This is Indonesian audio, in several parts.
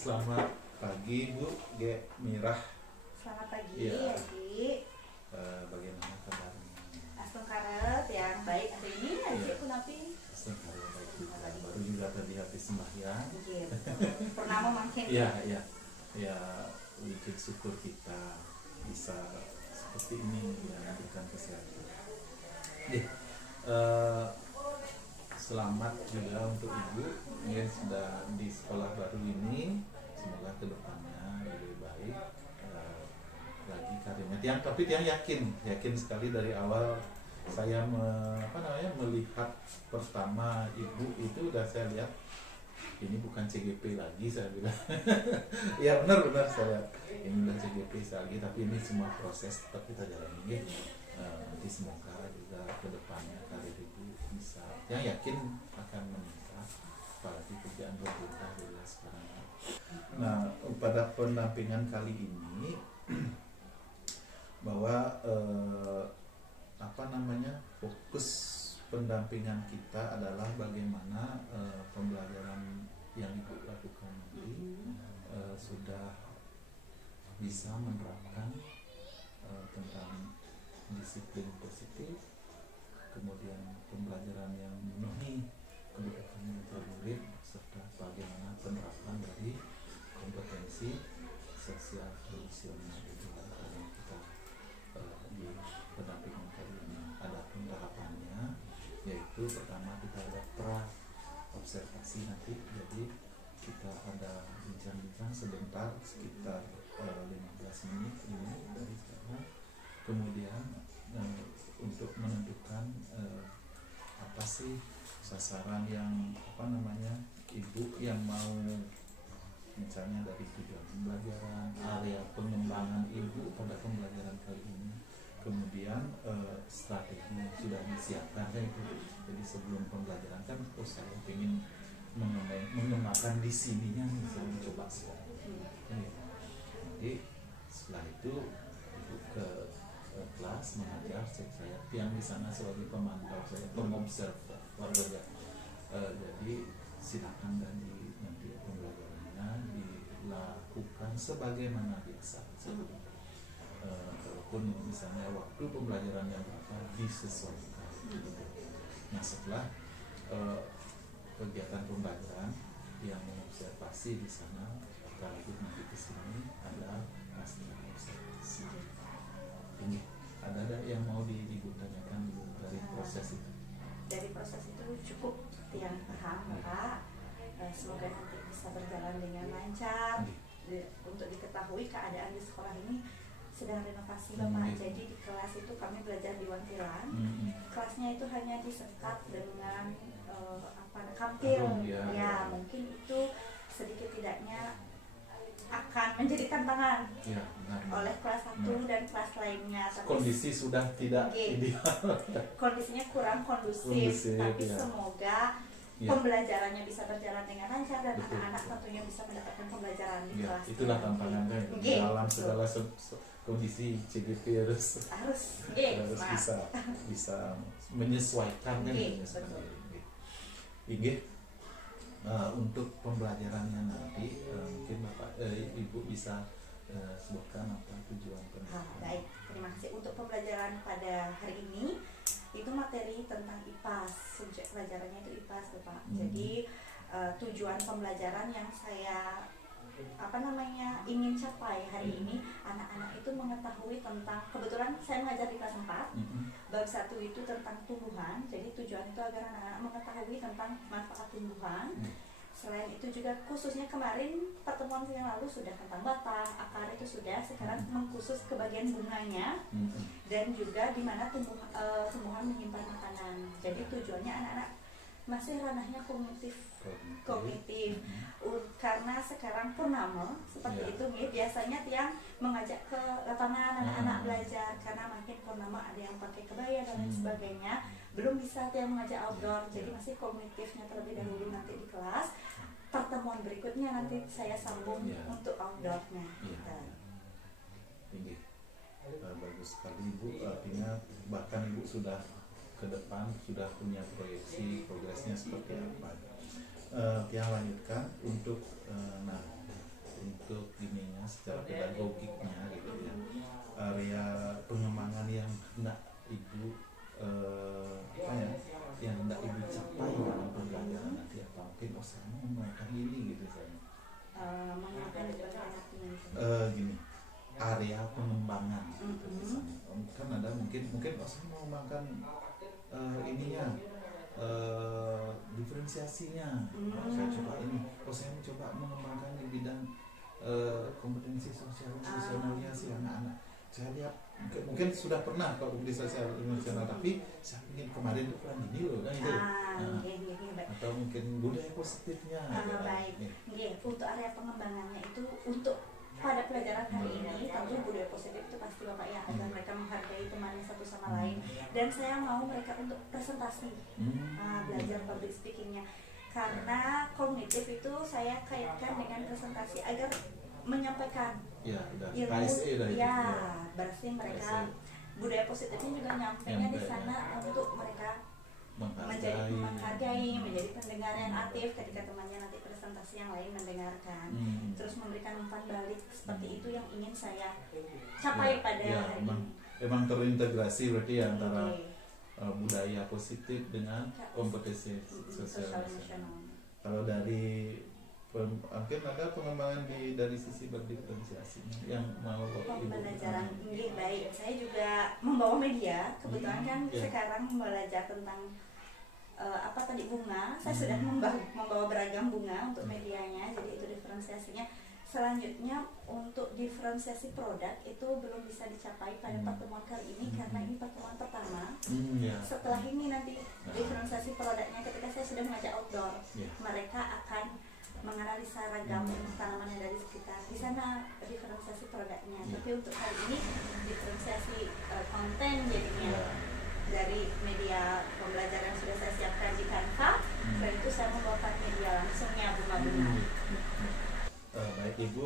Selamat pagi Bu Mirah. Selamat pagi Iya. adik. Bagaimana kabarnya? Astung karet yang baik hari ini adik kunapi. Sebentar baik juga. Baru juga tadi habis sembahyang. Iya betul. Purnama makin. Iya. Ya wujud syukur kita bisa seperti ini ya, diberikan kesehatan. Selamat juga untuk Ibu yang sudah di sekolah baru ini. Semoga kedepannya lebih baik lagi karirnya. Tapi Tiang yakin sekali dari awal saya melihat pertama Ibu itu udah saya lihat ini bukan CGP lagi, saya bilang. Ya benar saya ini udah CGP lagi, tapi ini semua proses tetap kita jalani. Nanti semoga juga kedepannya karir Ibu bisa, yang yakin akan meningkat, apalagi kerjaan pemerintah juga sekarang. Nah, pada pendampingan kali ini bahwa fokus pendampingan kita adalah bagaimana pembelajaran yang Ibu lakukan nanti sudah bisa menerapkan tentang disiplin positif, kemudian pembelajaran yang memenuhi kebutuhan murid, serta bagaimana penerapan dari kompetensi sosial emosional itu yang kita di pendampingan kali ini. Ada tahapannya, yaitu pertama kita ada pra observasi nanti, jadi kita ada bincang-bincang sebentar sekitar 15 menit ini dari sekarang. Kemudian untuk menentukan apa sih sasaran yang Ibu yang mau, misalnya dari tujuan pembelajaran, area pengembangan Ibu pada pembelajaran kali ini, kemudian strategi yang sudah disiapkan kan itu. Jadi sebelum pembelajaran kan saya ingin mengembangkan di sininya, misalnya coba sekarang. Jadi setelah itu Ibu ke kelas mengajar, saya yang di sana sebagai pemantau, saya pengobserver warga. Jadi silakan nanti pembelajarannya dilakukan sebagaimana biasa. Walaupun misalnya waktu pembelajarannya berapa disesuaikan. Nah, setelah kegiatan pembelajaran yang mengobservasi di sana, sekaligus nanti di sini ada hasil observasi. Ini ada yang mau Ibu tanyakan dari proses itu? Dari proses itu cukup yang paham Bapak. Semoga nanti bisa berjalan dengan lancar. Untuk diketahui keadaan di sekolah ini sedang renovasi Bapak. Jadi di kelas itu kami belajar di wantilan. Kelasnya itu hanya disekat dengan kampil. Ya, mungkin itu sedikit tidaknya akan menjadi tantangan oleh kelas 1 dan kelas lainnya. Tapi kondisi sudah tidak ideal. Kondisinya kurang kondusif, tapi semoga pembelajarannya bisa berjalan dengan lancar dan anak-anak tentunya bisa mendapatkan pembelajaran di kelas. Itulah tantangannya dalam segala kondisi CGP harus bisa menyesuaikan kan. Untuk pembelajarannya nanti mungkin Bapak Ibu bisa sebutkan apa tujuan pendidikan. Baik, terima kasih. Untuk pembelajaran pada hari ini itu materi tentang IPAS, subjek pelajarannya itu IPAS Bapak. Jadi tujuan pembelajaran yang saya ingin capai hari ini, anak-anak itu mengetahui tentang, kebetulan saya mengajar di kelas 4, bab 1 itu tentang tumbuhan. Jadi tujuan itu agar anak-anak mengetahui tentang manfaat tumbuhan. Selain itu juga khususnya kemarin pertemuan yang lalu sudah tentang batang, akar itu sudah, sekarang mengkhusus ke bagian bunganya dan juga di mana tumbuhan menyimpan makanan. Jadi tujuannya anak-anak masih ranahnya kognitif. Karena sekarang purnama seperti itu biasanya Tiang mengajak ke lapangan anak-anak belajar, karena makin purnama ada yang pakai kebaya dan lain sebagainya, belum bisa Tiang mengajak outdoor. Jadi masih kognitifnya terlebih dahulu, nanti di kelas pertemuan berikutnya nanti saya sambung untuk outdoornya. Bagus sekali Ibu, artinya bahkan Ibu sudah ke depan sudah punya proyeksi progresnya seperti apa. Yang lanjutkan untuk pedagogiknya gitu ya, area pengembangan yang hendak ibu apa ya, yang hendak ibu capai dalam pembelajaran nanti, apa mungkin saya mau menggunakan ini gitu saya gini, area pengembangan gitu misalnya. Kan ada mungkin saya mau mengembangkan ininya, diferensiasinya, saya coba ini, saya mencoba mengembangkan di bidang kompetensi sosial emosionalnya si anak-anak. Saya lihat mungkin sudah pernah kalau di sosial emosional, tapi saya ingin kemarin tuh kurang gini loh kan itu. Atau mungkin budaya positifnya. Baik. Untuk area pengembangannya itu untuk pada pelajaran hari ini tentu budaya positif itu pasti Bapak ya, agar mereka menghargai temannya satu sama lain, dan saya mau mereka untuk presentasi, belajar public speakingnya, karena kognitif itu saya kaitkan dengan presentasi agar menyampaikan ilmu berarti mereka budaya positifnya juga nyampainya di sana untuk mereka menghargai, menjadi pendengar yang aktif ketika temannya nanti presentasi yang lain mendengarkan, terus memberikan umpan balik seperti itu yang ingin saya capai pada hari ini. Emang terintegrasi berarti ya antara budaya positif dengan kompetensi sosial emosional. Kalau dari mungkin ada pengembangan dari sisi berdiferensiasinya yang mau pembelajaran ini baik. Saya juga membawa media, kebetulan kan sekarang belajar tentang apa tadi bunga, saya sudah membawa beragam bunga untuk medianya, jadi itu diferensiasinya. Selanjutnya untuk diferensiasi produk itu belum bisa dicapai pada pertemuan kali ini karena ini pertemuan pertama. Setelah ini nanti diferensiasi produknya ketika saya sudah mengajak outdoor, mereka akan menganalisa ragam tanaman yang dari sekitar, di sana diferensiasi produknya. Tapi untuk kali ini diferensiasi konten jadinya dari media pembelajaran yang sudah saya siapkan di Canva, dan itu saya membawakan media langsungnya bunga-bunga. Baik Ibu,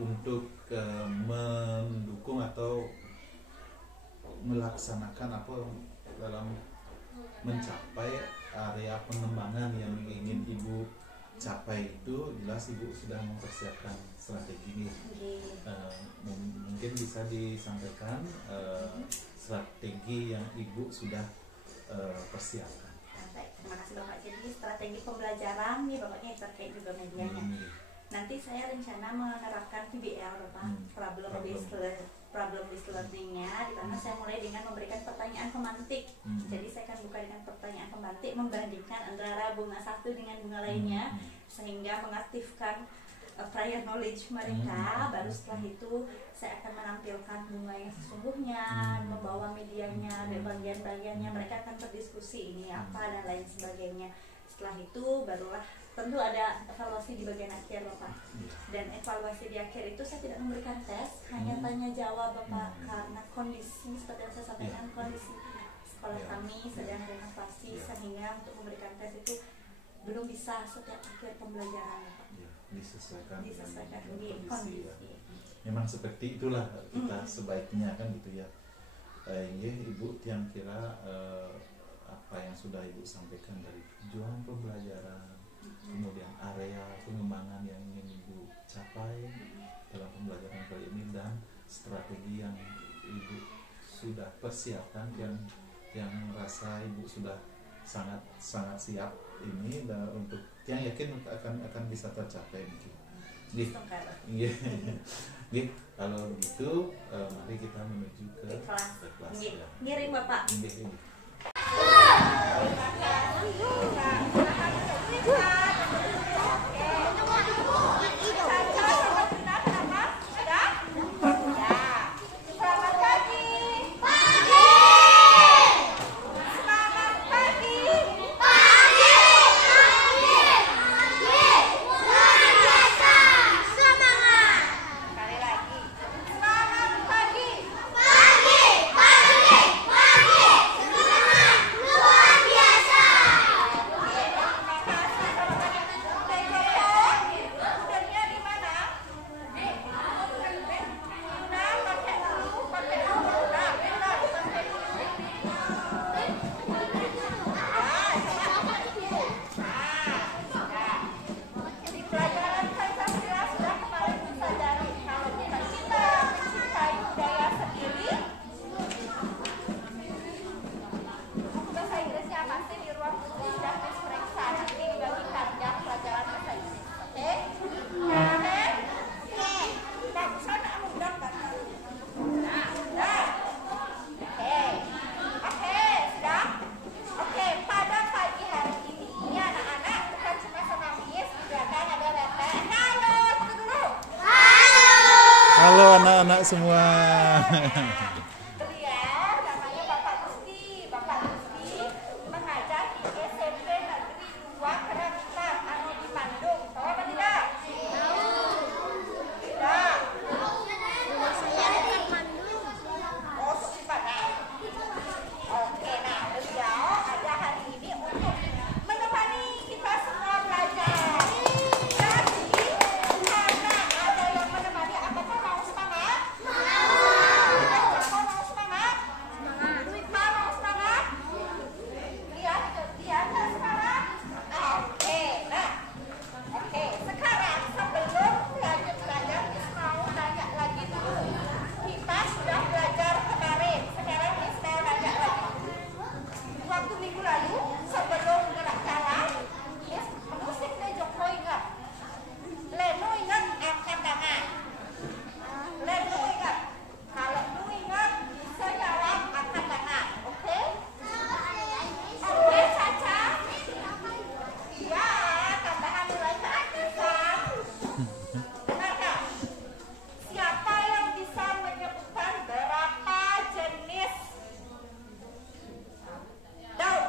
untuk mendukung atau melaksanakan apa dalam mencapai area pengembangan yang ingin Ibu capai itu, jelas Ibu sudah mempersiapkan strategi ini. Mungkin bisa disampaikan strategi yang Ibu sudah persiapkan. Baik, terima kasih Bapak. Jadi strategi pembelajaran nih Bapaknya terkait juga medianya. Nanti saya rencana menerapkan PBL Bapak, problem based learning-nya, di mana saya mulai dengan memberikan pertanyaan pemantik. Jadi saya akan buka dengan pertanyaan pemantik, membandingkan antara bunga satu dengan bunga lainnya, sehingga mengaktifkan prior knowledge mereka. Baru setelah itu saya akan menampilkan bunga yang sesungguhnya, membawa medianya, bagian-bagiannya, mereka akan berdiskusi ini apa dan lain sebagainya. Setelah itu barulah tentu ada evaluasi di bagian akhir Bapak. Dan evaluasi di akhir itu saya tidak memberikan tes, hanya tanya jawab Bapak, karena kondisi seperti yang saya sampaikan, kondisi sekolah kami sedang renovasi, sehingga untuk memberikan tes itu belum bisa setiap akhir pembelajaran Bapak. Disesuaikan di kondisi. Memang seperti itulah kita sebaiknya kan gitu ya. Ibu yang kira apa yang sudah Ibu sampaikan dari tujuan pembelajaran, kemudian area pengembangan yang ingin Ibu capai dalam pembelajaran kali ini, dan strategi yang Ibu sudah persiapkan, yang merasa Ibu sudah sangat siap ini, dan untuk yang yakin akan bisa tercapai mungkin. Kalau begitu mari kita menuju ke kelas. Ngiring Bapak. Halo anak-anak semua. Beliau namanya Bapak Gusti. Bapak Gusti mengajar di SMP Negeri 2 Kerantan anu di Bandung. Tahu apa tidak? Tidak. Saya dekat Bandung. Oh, di mana? Oke, nah beliau ada hari ini untuk menemani kita semua belajar. Jadi, karena ada yang menemani, apakah mau semangat? Mau semangat? Lupa mau semangat? Lihat nggak semangat? Oke, nah, oke. Sekarang sebelum lanjut belajar, Miss mau nanya lagi dulu. Kita sudah belajar kemarin. Sekarang Miss mau nanya lagi. Waktu minggu lalu, sebelum gerak jalan, Miss musik deh Joko ingat. Lenu ingat angkat tangan. Lenu ingat. Kalau lu ingat, bisa jawab angkat tangan. Oke? Oke, Caca? Iya, tambahan mulai keaktifan. Dengarkan. Siapa yang bisa menyebutkan berapa jenis daun?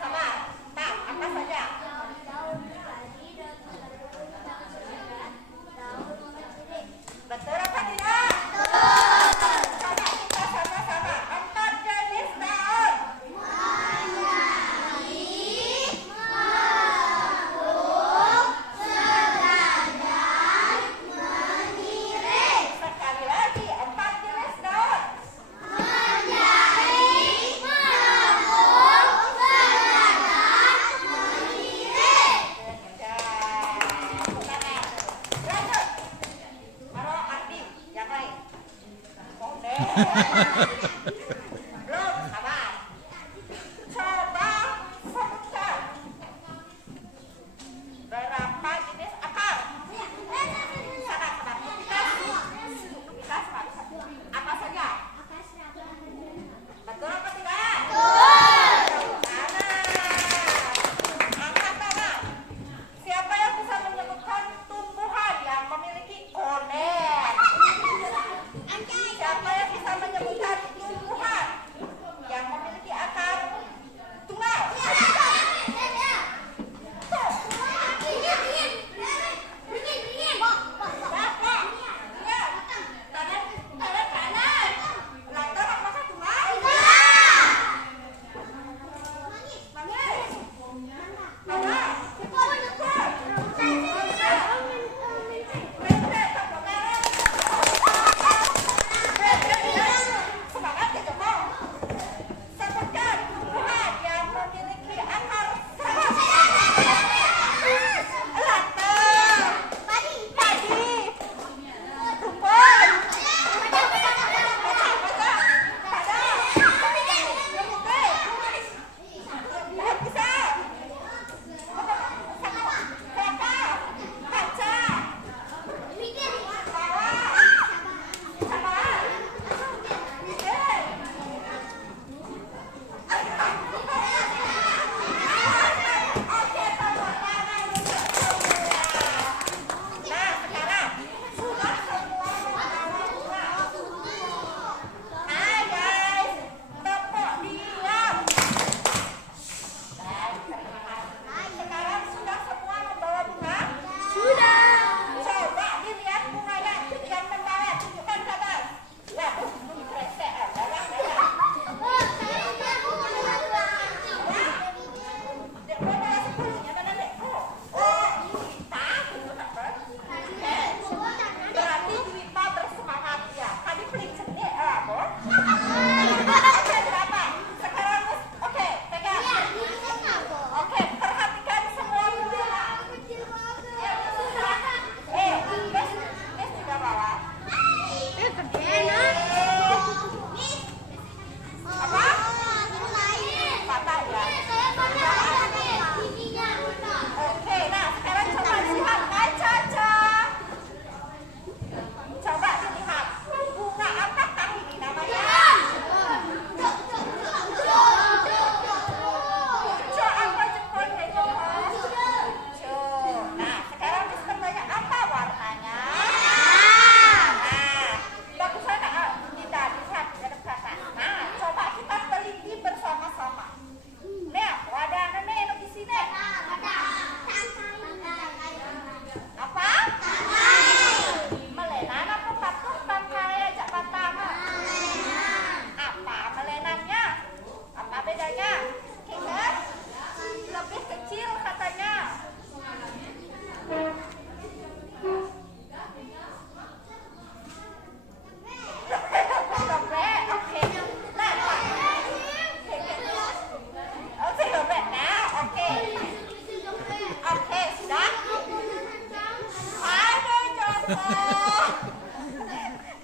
Sabar. Nah, apa saja? Betul apa tidak? Coba kita sama-sama. 4 jenis daun. Sekali lagi, 4 jenis daun. Lanjut. Halo Ardi, yang lain. Belum, sabar. Coba sebutkan berapa jenis akar. Sabar. Kita apa saja? Betul apa tidak? Angkat tangan. Siapa yang bisa menyebutkan tumbuhan yang memiliki konen? Siapa yang bisa menyebutkan tumbuhan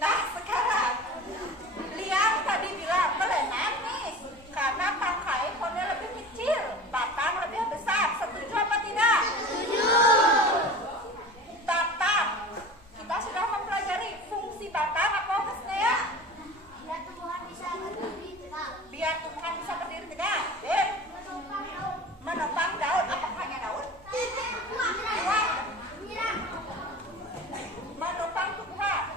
Nah sekarang Liam tadi bilang melenan nih karena tangkai ekornya lebih kecil, batang lebih besar. Setuju apa tidak? Setuju. Batang. Kita sudah mempelajari fungsi batang apa maksudnya? Biar tumbuhan bisa berdiri tegak. Biar tumbuhan bisa berdiri tegak. Menopang daun. Apa hanya daun? Buah. Menopang tumbuhan.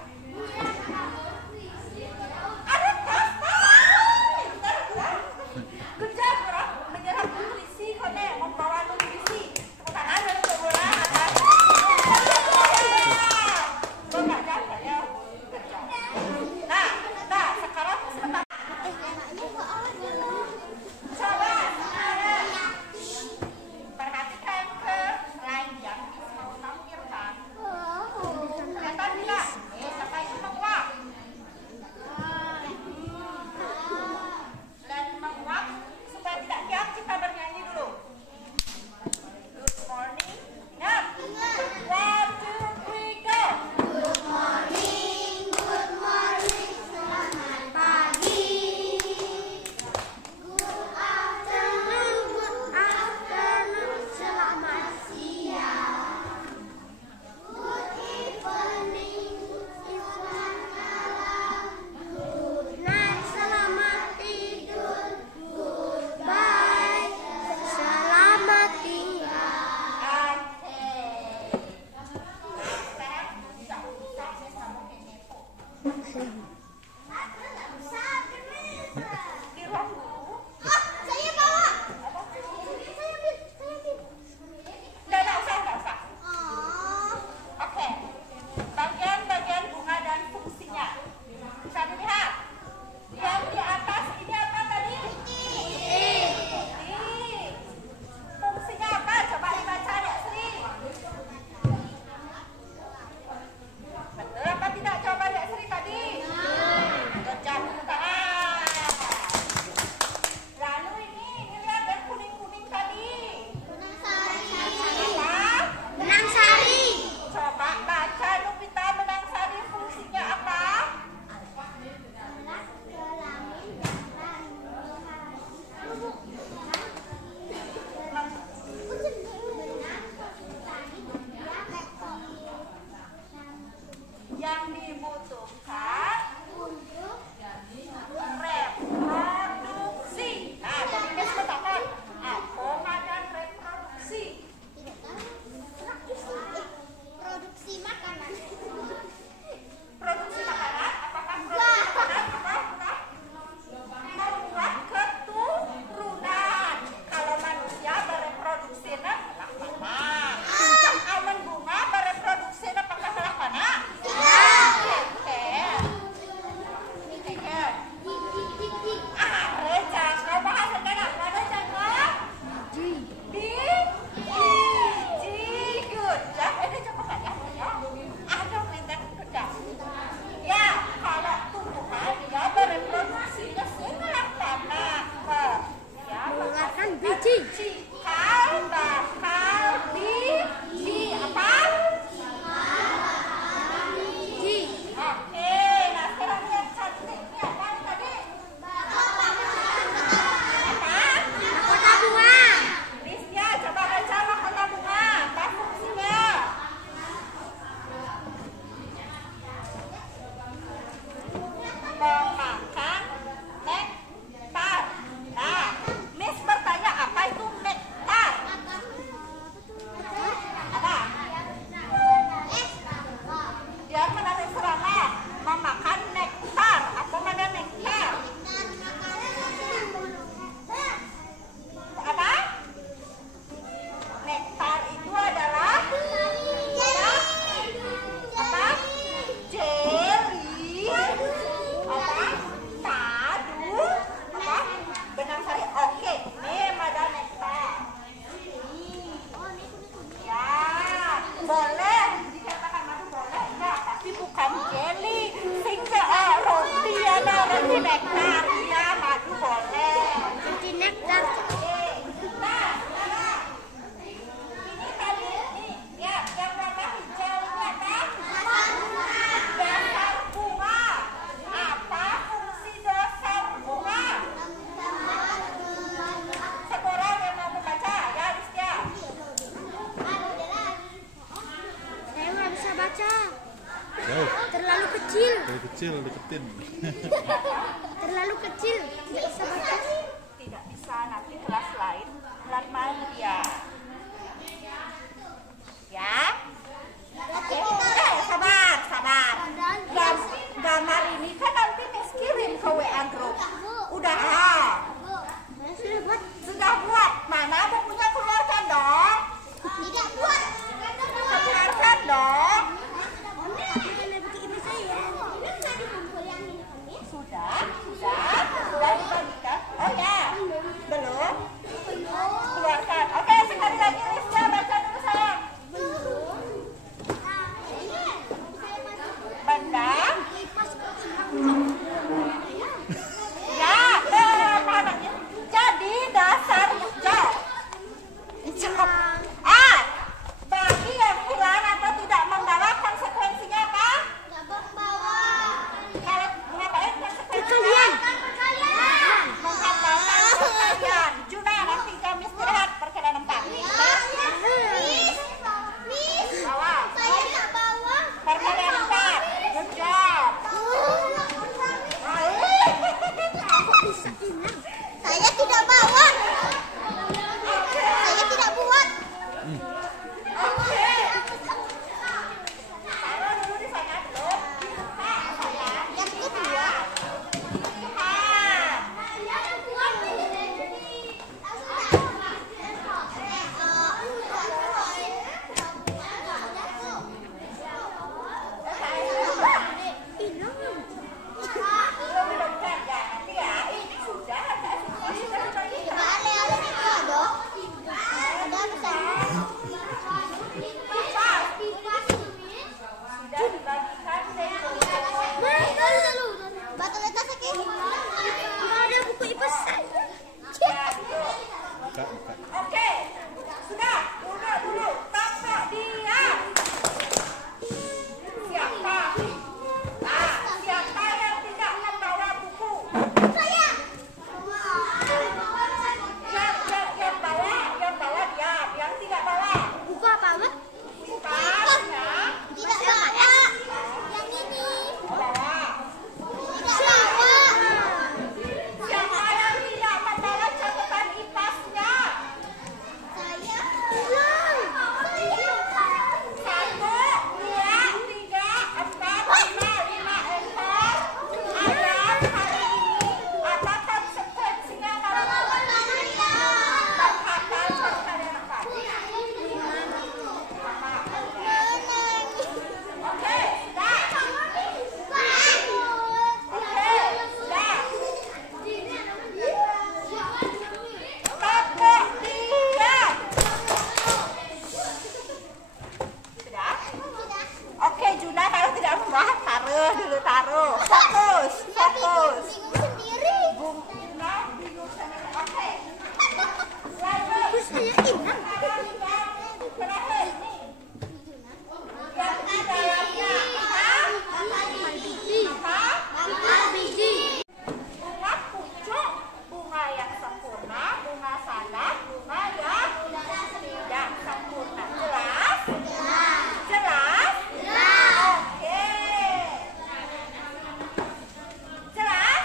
Ada kasar. Kerja orang menyerap nutrisi kone membawa nutrisi. Tepuk tangan dan bola. Belajar saya kerja. Nah sekarang sebentar. Coba perhatikan ke slide yang mau tampilkan. Kelihatan tidak? Siapa yang menguap? Dan menguap supaya tidak diam kita bernyanyi dulu. Good morning. Ingat. 1, 2, 3, go. Good morning, selamat pagi. Good afternoon, selamat siang. Good evening, selamat malam. Good night, selamat tidur. Goodbye, selamat tinggal. Di ruang guru. Saya bawa. Nggak usah. Oke. Bagian-bagian bunga dan fungsinya. Bisa dilihat. Yang di atas ini apa tadi? Putih. Fungsinya apa? Coba dibaca Dek Sri. Betul apa tidak? Coba Dek Sri tadi. Kerjaan tangan. Lalu ini lihat yang kuning-kuning tadi. Apa? Benang sari. Coba baca Nupita benang sari fungsinya apa? Yang dibutuhkan reproduksi. Nah, jadi kita sebutkan apa dan reproduksi. Produksi makanan. Produksi makanan, apakah produksi makanan apa? Membuat keturunan. Kalau manusia bereproduksi belah mana? Almond bunga bereproduksi apakah belah mana? Oke. Reja, kau bahas sekarang. Ada jangan? Biji. Good. Ini cukup aja. Ada minta kerja. Ya, kalau tumbuhan dia bereproduksi ke sebelah tanah. Ya, Mengeluarkan biji. cikal bakal biji apa? Biji. Oke, nah sekarang yang cantik ini apa tadi? Apa? Mahkota bunga. Listnya coba baca mahkota bunga. Apa fungsinya? Memakan nektar. Nah, Miss bertanya apa itu nektar? Apa? Dia menarik serangga memakan nektar. Apa mana nektar? Apa? Nektar itu adalah apa? Jelly. Apa? Padu. Apa? Benang sari. Oke, ini ada nektar. Ya, boleh dikatakan madu boleh, enggak, tapi bukan jelly. Sehingga roti ada roti nektar, ya madu boleh. Roti nektar. Nah, ini tadi nih, ya yang warna hijau ini apa? Jauh. Terlalu kecil. Terlalu kecil, deketin. Terlalu kecil. Tidak bisa baca. Tidak bisa, nanti kelas lain bulan Mei ya. Ya. Oke. Sabar, sabar. Gambar ini kan nanti Miss kirim ke WA grup. Udah. Sudah buat. Mana bukunya, keluarkan dong. Tidak buat. Keluarkan dong. Sudah dibagikan. Oh ya, belum. Keluarkan. Oke, sekali lagi listnya baca dulu sayang. Benda. Ya, apa namanya? Jadi dasar hijau. Bagi yang hilang atau tidak membawa konsekuensinya apa? Kalau ngapain konsekuensinya? Menghalalkan perkalian. Juna, nanti kami istirahat perkalian 4. Bawa. Perkalian 4. Good job. Saya tidak bawa. Saya tidak buat. Oke. Taruh dulu di sana dulu. Sayang. Yang kedua. Oke, sudah, dulu, tangkap dia. Siapa? Siapa yang tidak membawa buku? Saya. Yang bawa dia, yang tidak bawa. Buku apa, Mak? Bukan, ya. Tidak bawa. Yang ini. Bawa. Tidak bawa. Siapa yang tidak membawa catatan IPAS-nya? Saya. 1, 2, 3, 4, 5 ekor. Ayam hari ini apa konsekuensinya kalau menghafal perkalian 4? Oke, sudah. Oke, sudah. Tangkap dia. Sudah? Oke, Juna, kalau tidak membawa, taruh. Fokus. Bingung sendiri. Juna, bingung sendiri. Oke. Lanjut. Saya hilang. Terakhir. Yang di dalamnya Biji. bunga pucuk, bunga yang sempurna, bunga salak, bunga yang tidak sempurna. Jelas? Jelas? Oke. Jelas?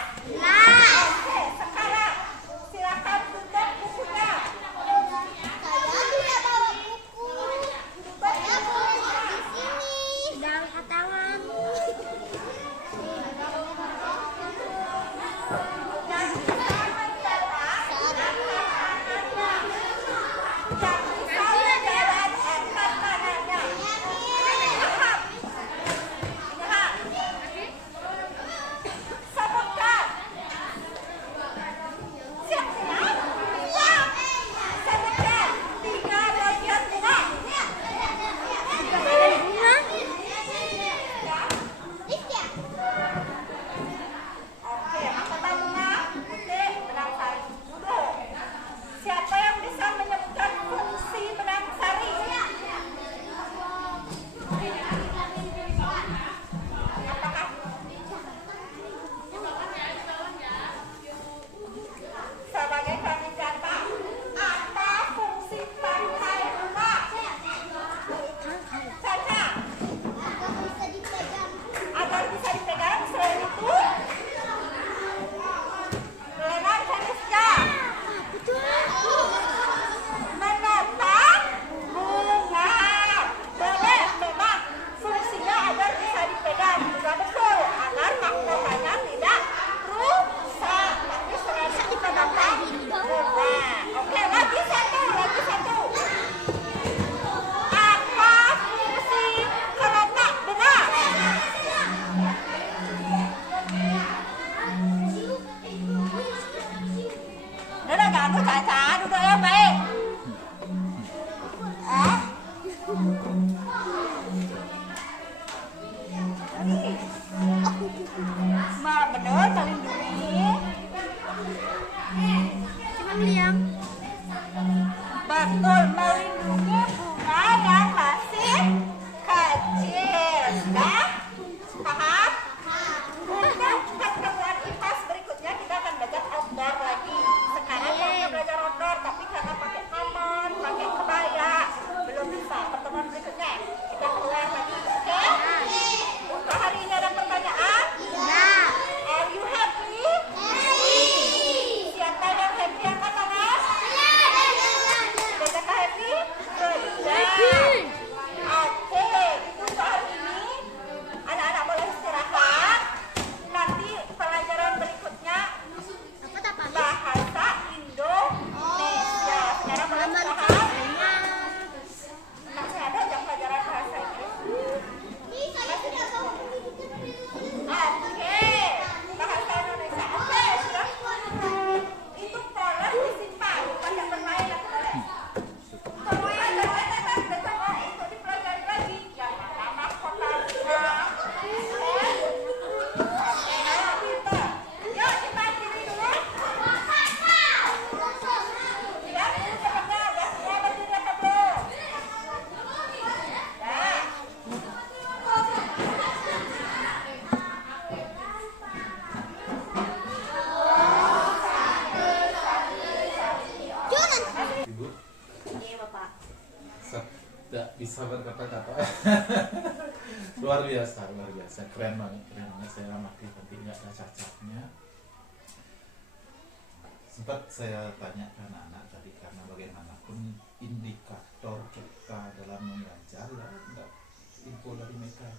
Bener paling duri. Cuma liang. Betul, melindungi bunga yang masih kecil. Nah, paham? Untuk pertemuan IPAS berikutnya kita akan belajar outdoor lagi. Sekarang kita belajar outdoor, tapi karena pakai kamar, pakai kebaya, belum bisa. Pertemuan berikutnya kita keluar lagi, oke? Untuk hari ini ada pertanyaan? Ya. Are you happy? Siapa yang happy angkat tangan? Siapa happy? Good job. Oke, untuk hari ini anak-anak boleh istirahat. Nanti pelajaran berikutnya Apa tak pakai? bahasa Indonesia. Sekarang boleh istirahat. Masih ada jam pelajaran bahasa Inggris. Oke, bahasa Indonesia. Oke, sudah. Itu boleh disimpan, pakai bermain lagi boleh. Kemudian tetap itu dipelajari lagi. Jangan lama kota rumah. Oke, nah kita. Yuk kita akhiri dulu. Ya, cepatnya udah semua berdiri apa belum? Nah. Ibu Iya, Bapak. tidak bisa berkata-kata. luar biasa, keren banget. Saya amati tapi nggak ada cacatnya. Sempat saya tanya ke anak-anak tadi, karena bagaimanapun indikator kita dalam mengajar ya nggak info dari mereka,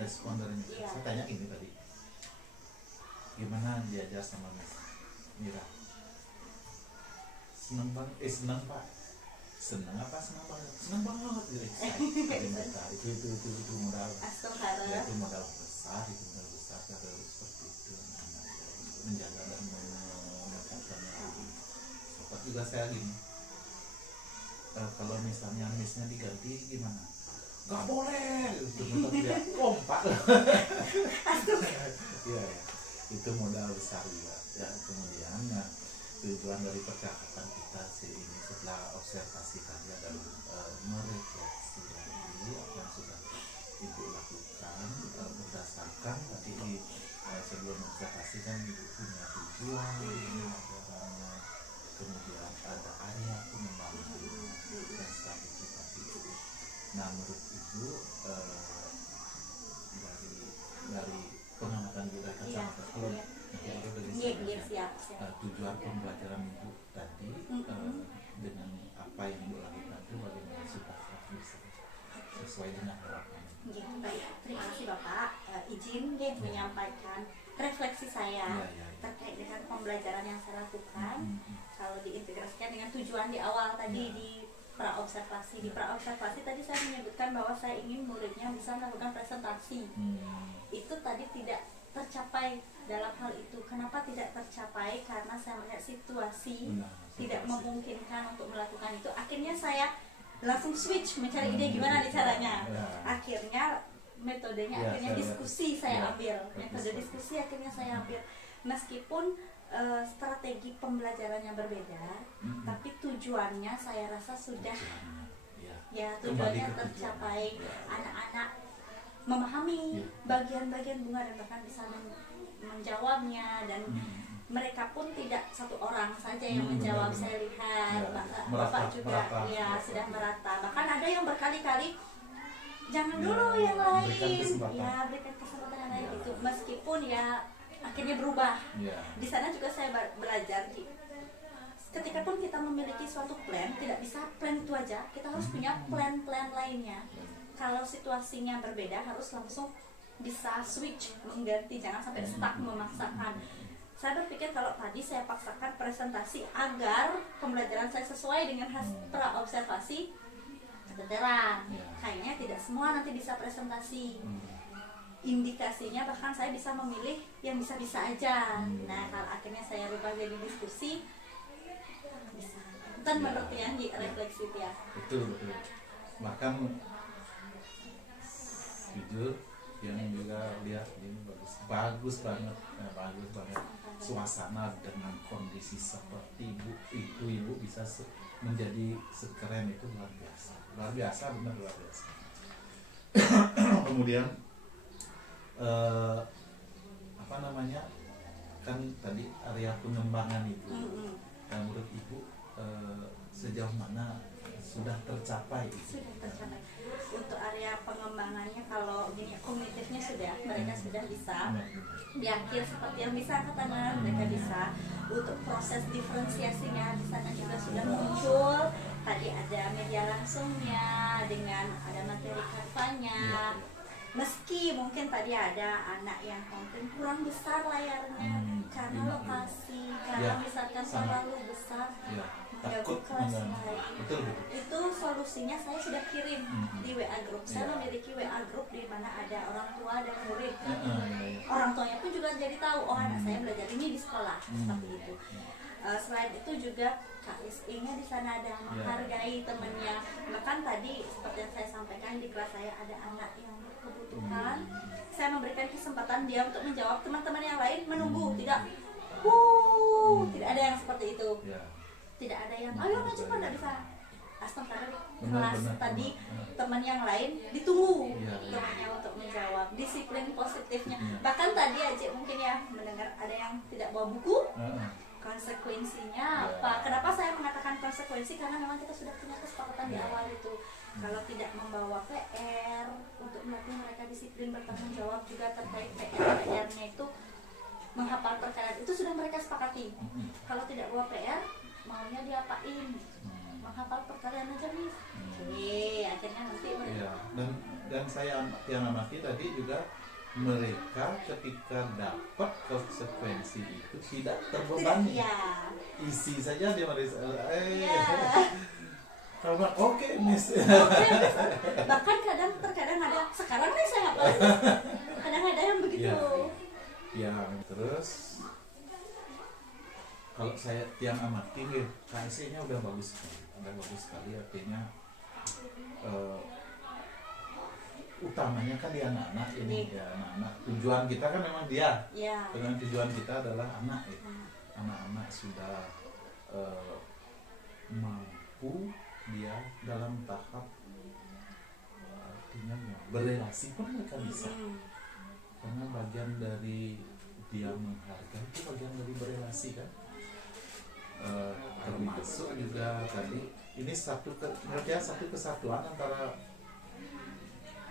respon dari mereka. Iya. Saya tanya ini tadi, gimana diajar sama Miss Mira? Senang banget, senang Pak. Senang apa senang banget? Senang banget, gitu. Excited mereka. Itu modal. Ya, itu modal besar kalau seperti itu anak-anak menjaga dan meningkatkannya lagi. Sempat juga saya gini, kalau misalnya missnya diganti gimana? Gak boleh, itu dia kompak. Iya, ya. Itu modal besar juga. Ya, kemudian tujuan dari percakapan kita sih ini setelah observasi tadi adalah merefleksi lagi apa yang sudah ibu lakukan, berdasarkan tadi sebelum observasi kan ibu punya tujuan ini acaranya, kemudian ada area pengembangan dan strategi tadi. Nah, menurut ibu dari pengamatan kita kacamata kalau Iya, siap. tujuan pembelajaran ibu tadi dengan apa yang ibu lakukan itu bagaimana supaya bisa sesuai dengan harapan. Ya, baik. Terima kasih Bapak. Izin menyampaikan refleksi saya terkait dengan pembelajaran yang saya lakukan. Kalau diintegrasikan dengan tujuan di awal tadi di praobservasi. Di praobservasi tadi saya menyebutkan bahwa saya ingin muridnya bisa melakukan presentasi. Itu tadi tidak tercapai dalam hal itu. Kenapa tidak tercapai? Karena saya melihat situasi tidak memungkinkan untuk melakukan itu. Akhirnya saya langsung switch mencari ide gimana nih caranya. Akhirnya metodenya akhirnya diskusi saya ambil. Metode diskusi akhirnya saya ambil. Meskipun strategi pembelajarannya berbeda, tapi tujuannya saya rasa sudah tujuannya tercapai. Anak-anak memahami bagian-bagian bunga dan bahkan bisa menjawabnya, dan mereka pun tidak satu orang saja yang menjawab. Saya lihat Bapak juga sudah merata, bahkan ada yang berkali-kali jangan dulu yang lain, berikan kesempatan yang lain gitu. Meskipun akhirnya berubah. Di sana juga saya belajar ketika pun kita memiliki suatu plan, tidak bisa plan itu aja, kita harus punya plan-plan lainnya. Kalau situasinya berbeda harus langsung bisa switch, mengganti, jangan sampai stuck memaksakan. Saya berpikir kalau tadi saya paksakan presentasi agar pembelajaran saya sesuai dengan hasil praobservasi, keteteran. Kayaknya tidak semua nanti bisa presentasi. Indikasinya bahkan saya bisa memilih yang bisa-bisa aja. Nah, kalau akhirnya saya rubah jadi diskusi, bisa. Dan menurut yang di refleksi ya. Betul. Bahkan bagus banget, bagus banget. Suasana dengan kondisi seperti ibu bisa menjadi sekeren itu luar biasa, benar luar biasa. Kemudian apa namanya, kan tadi area pengembangan itu, menurut ibu sejauh mana sudah tercapai? Sudah tercapai. Untuk area pengembangannya, kalau gini kognitifnya mereka sudah bisa. Yakin seperti yang bisa katakan mereka bisa. Untuk proses diferensiasinya di sana juga sudah muncul. Tadi ada media langsungnya dengan ada materi karvanya. Meski mungkin tadi ada anak yang mungkin kurang besar layarnya karena lokasi, karena misalkan terlalu besar. Takut betul. Itu solusinya saya sudah kirim di WA group. Saya memiliki WA group di mana ada orang tua dan murid. Orang tuanya pun juga jadi tahu, oh anak saya belajar ini di sekolah, seperti itu. Selain itu juga KSI-nya di sana ada menghargai temannya. Bahkan tadi seperti yang saya sampaikan, di kelas saya ada anak yang berkebutuhan. Saya memberikan kesempatan dia untuk menjawab, teman-teman yang lain menunggu, tidak ada yang seperti itu. Tidak ada yang, ayo maju kan nggak bisa. Astagfirullah, kelas tadi teman yang lain ditunggu temannya untuk menjawab. Disiplin positifnya. Bahkan tadi aja mungkin ya mendengar ada yang tidak bawa buku. Konsekuensinya apa? Kenapa saya mengatakan konsekuensi? Karena memang kita sudah punya kesepakatan di awal itu. Kalau tidak membawa PR untuk melatih mereka disiplin bertanggung jawab juga terkait PR-nya itu menghafal perkara itu sudah mereka sepakati. Kalau tidak bawa PR, maunya diapain? Menghafal perkara aja nih. Akhirnya nanti mereka. Dan saya yang amati tadi juga mereka ketika dapat konsekuensi itu tidak terbebani. Isi saja dia merasa kalau oke, miss. Bahkan terkadang ada, sekarang nih saya ngapain? Kadang ada yang begitu. Terus kalau saya yang amati, KSE-nya udah bagus sekali, artinya utamanya kan di anak-anak ini, anak-anak. Tujuan kita kan memang dia. Dengan tujuan kita adalah anak, anak-anak sudah mampu dia dalam tahap artinya berelasi pun mereka bisa. Karena bagian dari dia menghargai itu bagian dari berelasi kan. Termasuk juga tadi ini satu kesatuan antara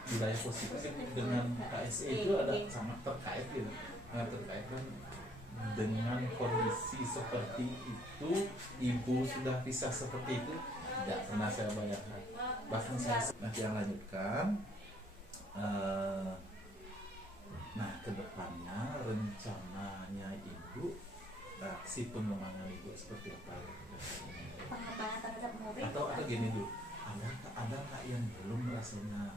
budaya positif dengan KSE itu ada sangat terkait gitu. Terkait kan dengan kondisi seperti itu, ibu sudah bisa seperti itu, tidak pernah saya bayangkan. Bahkan saya nanti yang lanjutkan. Nah, kedepannya rencananya ibu, aksi pengembangan ibu seperti apa? Pengembangan terhadap murid. Atau gini dulu, ada nggak yang belum rasanya?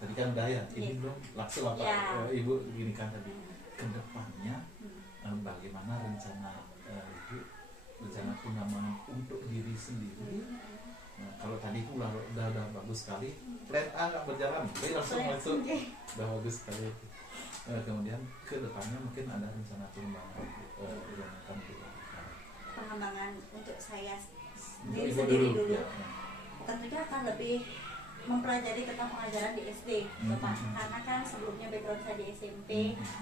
Tadi kan udah ya, ini belum langsung apa ibu gini kan tadi. Kedepannya bagaimana rencana ibu, rencana pengembangan untuk diri sendiri? Nah, kalau tadi udah bagus sekali, plan A nggak berjalan, jadi langsung masuk, udah bagus sekali. Kemudian kedepannya mungkin ada rencana pengembangan yang akan dilakukan. Pengembangan untuk saya Ibu sendiri dulu. Ya. Tentunya akan lebih mempelajari tentang pengajaran di SD, Bapak. Karena kan sebelumnya background saya di SMP.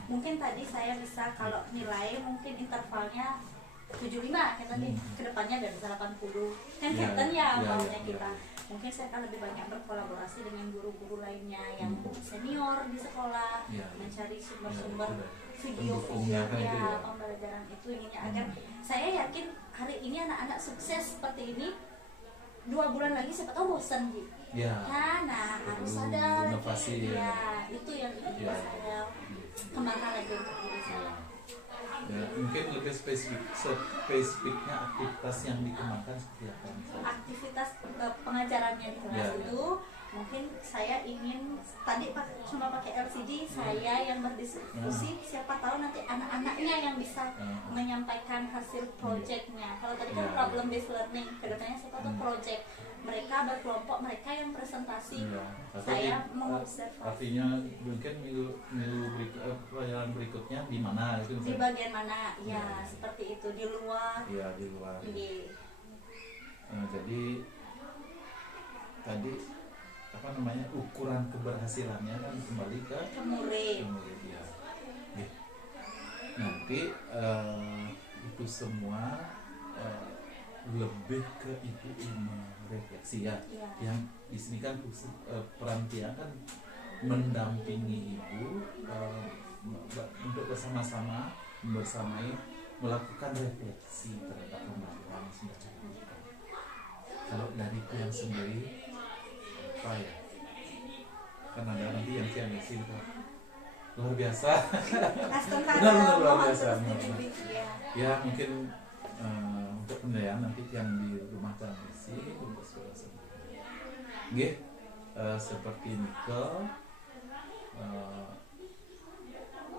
Mungkin tadi saya bisa kalau nilai mungkin intervalnya 75 kan tadi, kedepannya udah bisa 80 kan kelihatan maunya kita. Mungkin saya akan lebih banyak berkolaborasi dengan guru-guru lainnya yang senior di sekolah, mencari sumber-sumber video pembelajaran itu inginnya agar saya yakin hari ini anak-anak sukses seperti ini, 2 bulan lagi siapa tahu bosan gitu. Nah harus ada inovasi itu yang saya kembangkan lagi untuk diri saya. Mungkin lebih spesifiknya aktivitas yang dikembangkan seperti apa? Aktivitas pengajarannya di kelas itu mungkin saya ingin tadi cuma pakai LCD, saya yang berdiskusi, siapa tahu nanti anak-anaknya yang bisa menyampaikan hasil projectnya. Kalau tadi kan problem based learning, kedepannya siapa tahu project mereka berkelompok, mereka yang presentasi, saya mengobservasi. Artinya mungkin pelajaran berikutnya di mana itu? Di bagian mana? Ya, seperti itu, di luar. Iya, di luar. Jadi tadi apa namanya, ukuran keberhasilannya kan kembali ke murid ya. Nanti itu semua lebih ke ibu refleksi ya. Yang di sini kan peran Tia kan mendampingi ibu untuk bersama-sama bersamai melakukan refleksi terhadap pembelajaran yang sudah dilakukan. Kalau dari Tia sendiri apa ya, kan ada nanti yang Tia ngisi itu luar biasa. Benar-benar luar biasa. Ya mungkin untuk penilaian nanti yang di rumah Tia ngisi untuk sekolah sendiri. Seperti Nikel,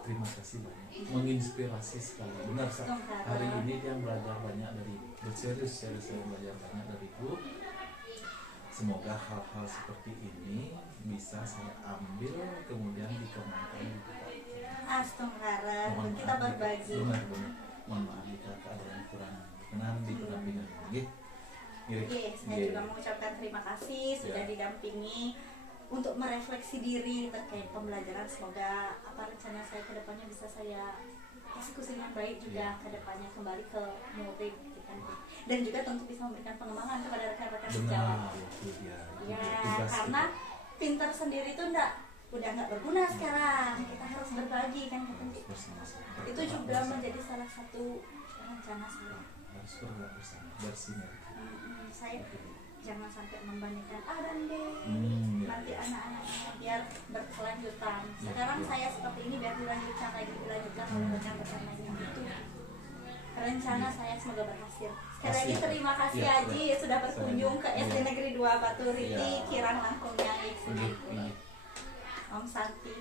terima kasih banyak, menginspirasi sekali. Benar, hari ini dia belajar banyak dari ibu, serius belajar banyak dari ibu. Semoga hal-hal seperti ini bisa saya ambil kemudian dikembangkan di Astagfirullah, kita berbagi. Benar-benar, mohon maaf jika ada yang kurang berkenan diperapikan lagi. Saya juga mengucapkan terima kasih sudah didampingi untuk merefleksi diri terkait pembelajaran. Semoga apa rencana saya ke depannya bisa saya eksekusi dengan baik juga ke depannya, kembali ke murid dan juga tentu bisa memberikan pengembangan kepada rekan-rekan sejawat. Karena pintar sendiri itu udah nggak berguna sekarang, kita harus berbagi kan. Itu juga menjadi salah satu rencana saya. Harus bersama, bersinergi. Saya jangan sampai membandingkan A dan B, nanti anak-anaknya biar berkelanjutan. Sekarang saya seperti ini biar dilanjutkan oleh rekan-rekan lainnya. Itu rencana saya, semoga berhasil. Sekali lagi terima kasih Haji sudah berkunjung ke SD Negeri 2 Batu Riti, Kirang Langkung Nyai. Om Santi.